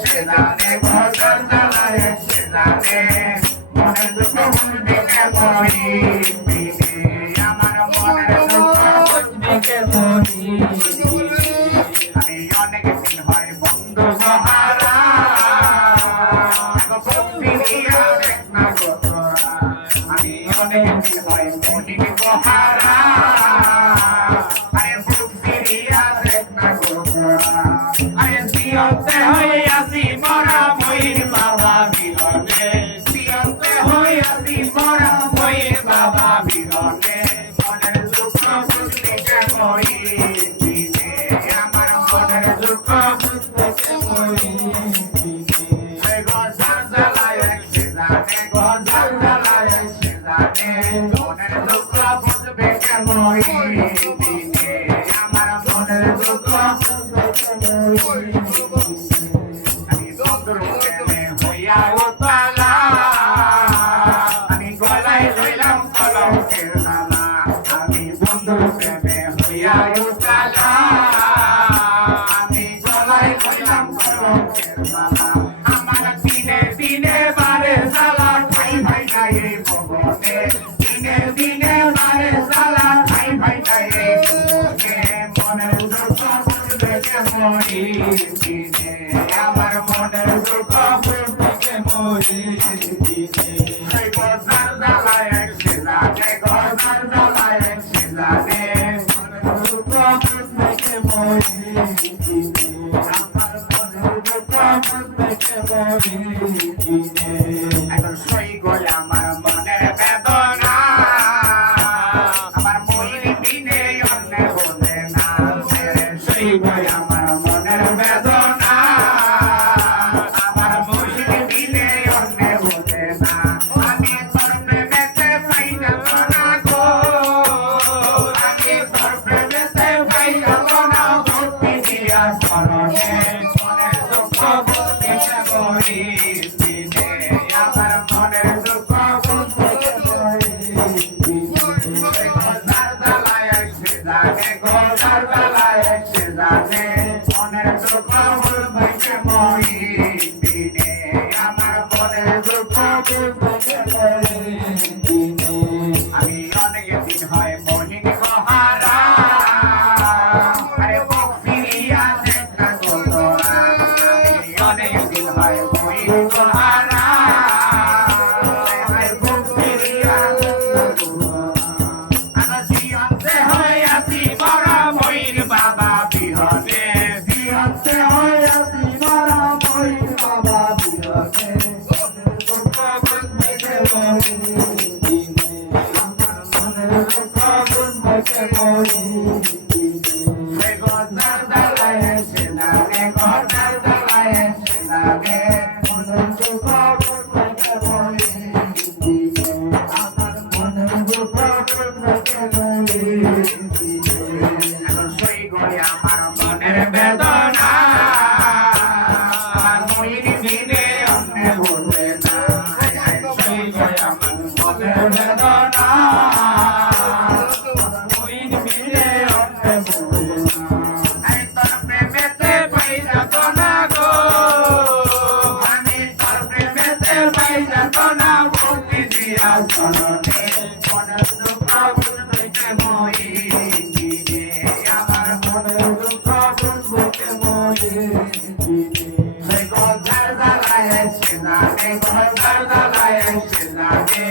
সে জানে ঘর জ্বালায় সে জানে মনের দুঃখ বুঝবে কেমন আমার মনের দুঃখ বুঝবে কেমন আমি অনেক দিন হয় বন্ধু সহারা আমি অনেক দিন হয় মনির সহারা আরে বুক ফিরিয়া দেখ না গোরা আরে সিয়তে হইয়াছি মরা ময়ূর বাবা বিরনে সিয়তে হইয়াছি মরা ময়ূর বাবা বিরনে মনের দুঃখ বুঝলি কেমন আমার মনের দুঃখ বুঝলি কেমন গজার জ্বালায় সে জানে গজার জ্বালায় সে জানে মনের দুঃখ বুঝবে কেমন আমার মনের দুঃখ বুঝবে কেমন আমি বন্ধুর প্রেমে হইয়া উতলা আমি গলায় লইলাম কলঙ্কের মালা আমি বন্ধুর প্রেমে হইয়া উতলা আমি গলায় লইলাম কলঙ্কের মালা আমার দিনে দিনে বারে জ্বালা ভাই ভাই গায়ে ভবনে দিনে দিনে বারে জ্বালা ভাই ভাই গায়ে ভবনে মনের দুঃখ বুঝবে কেমন দিনে আমার মনের দুঃখ বুঝবে কেমন দিনে গজার জ্বালায় সে জানে গজার জ্বালায় সে জানে মনের দুঃখ বুঝবে কেমন দিনে আমার মনের দুঃখ বুঝবে কেমন দিনে এখন সই গলে আমার মনের বেদনা আমার ময়ূর দিনে অন্য বোঝে না সই গলে আমার মনের বেদনা আমার ময়ূর দিনে অন্য বোঝে না আমি তোর প্রেমেতে পাই না গো আমি তোর প্রেমেতে পাই না ভক্তি দিয়া স্মরণে মনের দুঃখ বুঝতে করি আমার মনের দুঃখ বুঝতে গজার জ্বালায় সে জানে গজার জ্বালায় সে জানে মনের দুঃখ বুঝবে কেমন দিনে আমার মনের দুঃখ বুঝবে কেমন দিনে আমি অনেক দিন হয় মহিন সহারা আরে বুক ফিরিয়া দেখ না গোরা আমি অনেক দিন হয় মহিন সহারা আরে বুক ফিরিয়া দেখ না গোরা আমার সিয়ন্তে হইয়াছি মরা ময়ূর বাবা বিরনে সিয়ন্তে হইয়াছি মরা ময়ূর বাবা বিরনে দুঃখ বুঝবে কেমন দিনে আমার মনের দুঃখ বুঝবে কেমন দিনে গজার জ্বালায় সে জানে গজার জ্বালায় সে জানে মনের দুঃখ বুঝবে কেমন দিনে আমার মনের দুঃখ বুঝবে কেমন দিনে এখন সই গলে আমার মনের বেদনা আমার ময়ূর দিনে অন্য বোঝে না সই গলে আমার মনের বেদনা ময়ূর দিনে অন্য বোঝে না আমি তোর প্রেমেতে পাই যাত না গো আমি তোর প্রেমেতে পাই যাত না ভক্তি দিয়া স্মরণে মনের দুঃখ বুঝবে কেমন দিনে আমার মনের দুঃখ বুঝবে কেমন দিনে গজার জ্বালায় সে জানে গজার জ্বালায় সে জানে